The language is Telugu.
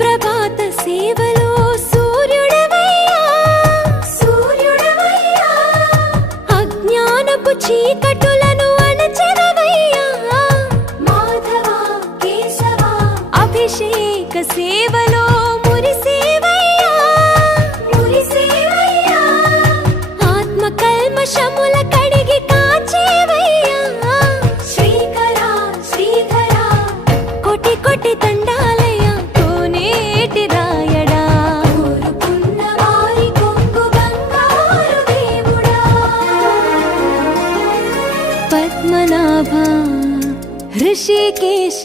ప్రభాత సేవలో సూర్యుడవయ్యా సూర్యుడవయ్యా అజ్ఞానపు చీకటులను అణచెదవయ్యా మాధవ కేశవ అభిషేక సేవలో మురిసేవయ్యా మురిసేవయ్యా ఆత్మ కల్మషముల కడిగి కాచేవయ్యా శ్రీకర శ్రీధర కోటి కోటి దండాలయ్యా కోనేటి రాయడా కోరుకున్న వారి కొంగు బంగారు దేవుడా పద్మనాభ హృషికేశ